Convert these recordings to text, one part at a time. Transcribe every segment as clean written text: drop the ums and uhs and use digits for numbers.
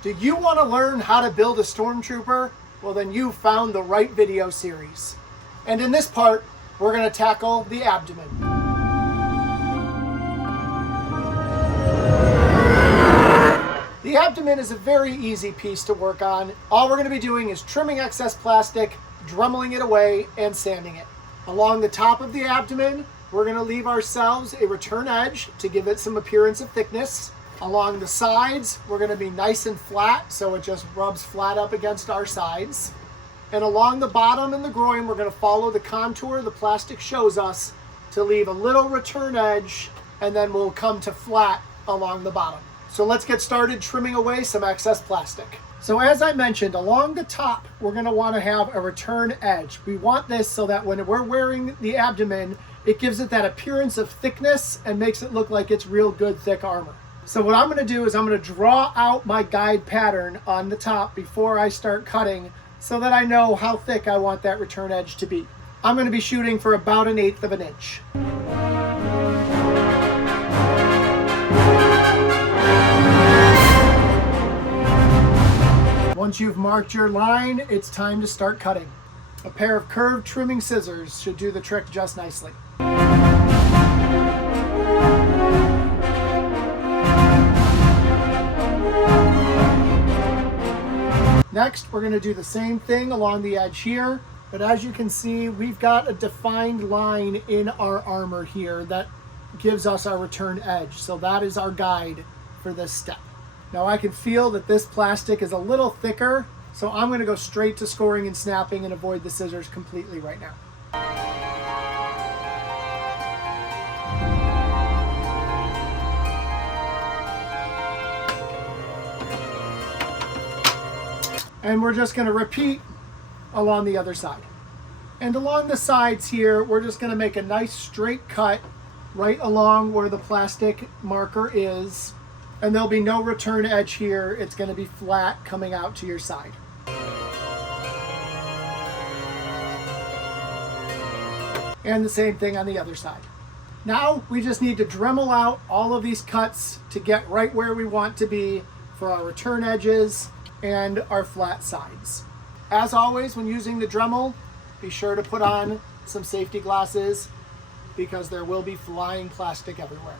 Do you want to learn how to build a Stormtrooper? Well, then you found the right video series. And in this part, we're going to tackle the abdomen. The abdomen is a very easy piece to work on. All we're going to be doing is trimming excess plastic, dremmeling it away, and sanding it. Along the top of the abdomen, we're going to leave ourselves a return edge to give it some appearance of thickness. Along the sides, we're going to be nice and flat, so it just rubs flat up against our sides. And along the bottom and the groin, we're going to follow the contour the plastic shows us to leave a little return edge, and then we'll come to flat along the bottom. So let's get started trimming away some excess plastic. So as I mentioned, along the top, we're going to want to have a return edge. We want this so that when we're wearing the abdomen, it gives it that appearance of thickness and makes it look like it's real good thick armor. So what I'm going to do is I'm going to draw out my guide pattern on the top before I start cutting so that I know how thick I want that return edge to be. I'm going to be shooting for about 1/8 of an inch. Once you've marked your line, it's time to start cutting. A pair of curved trimming scissors should do the trick just nicely. Next, we're going to do the same thing along the edge here, but as you can see, we've got a defined line in our armor here that gives us our return edge. So that is our guide for this step. Now I can feel that this plastic is a little thicker, so I'm going to go straight to scoring and snapping and avoid the scissors completely right now. And we're just going to repeat along the other side. And along the sides here, we're just going to make a nice straight cut right along where the plastic marker is. And there'll be no return edge here. It's going to be flat coming out to your side. And the same thing on the other side. Now we just need to Dremel out all of these cuts to get right where we want to be for our return edges and our flat sides. As always, when using the Dremel, be sure to put on some safety glasses because there will be flying plastic everywhere.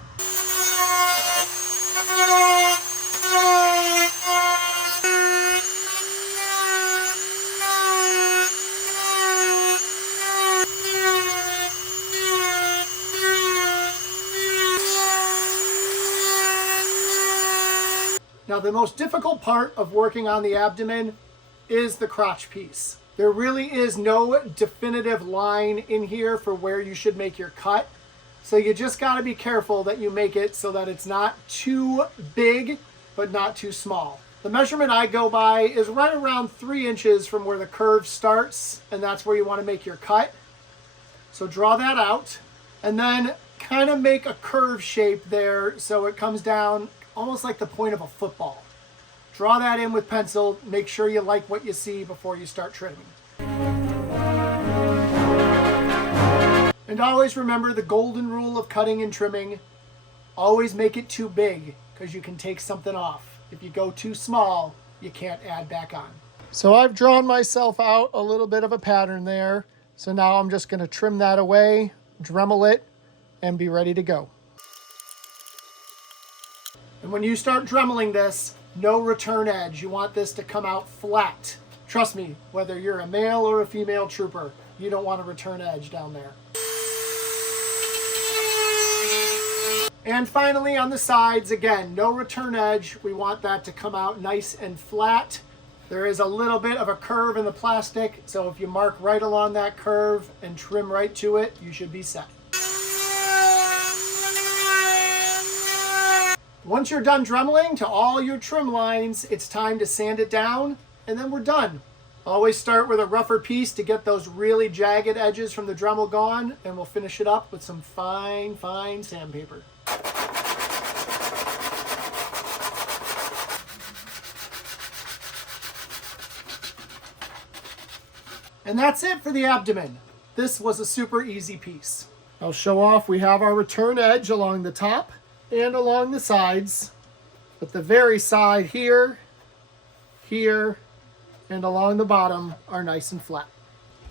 Now, the most difficult part of working on the abdomen is the crotch piece. There really is no definitive line in here for where you should make your cut. So you just got to be careful that you make it so that it's not too big, but not too small. The measurement I go by is right around 3 inches from where the curve starts, and that's where you want to make your cut. So draw that out, and then kind of make a curve shape there so it comes down almost like the point of a football. Draw that in with pencil. Make sure you like what you see before you start trimming. And always remember the golden rule of cutting and trimming. Always make it too big because you can take something off. If you go too small, you can't add back on. So I've drawn myself out a little bit of a pattern there. So now I'm just going to trim that away, Dremel it, and be ready to go. And when you start Dremeling this, no return edge. You want this to come out flat. Trust me, whether you're a male or a female trooper, you don't want a return edge down there. And finally on the sides, again, no return edge. We want that to come out nice and flat. There is a little bit of a curve in the plastic, so if you mark right along that curve and trim right to it, you should be set. Once you're done Dremeling to all your trim lines, it's time to sand it down, and then we're done. Always start with a rougher piece to get those really jagged edges from the Dremel gone, and we'll finish it up with some fine, fine sandpaper. And that's it for the abdomen. This was a super easy piece. I'll show off, we have our return edge along the top and along the sides. But the very side here here and along the bottom are nice and flat.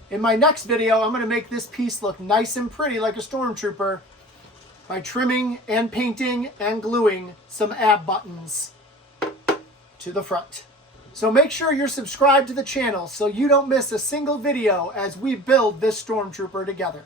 In my next video, I'm going to make this piece look nice and pretty like a Stormtrooper by trimming and painting and gluing some ab buttons to the front. So make sure you're subscribed to the channel so you don't miss a single video as we build this Stormtrooper together.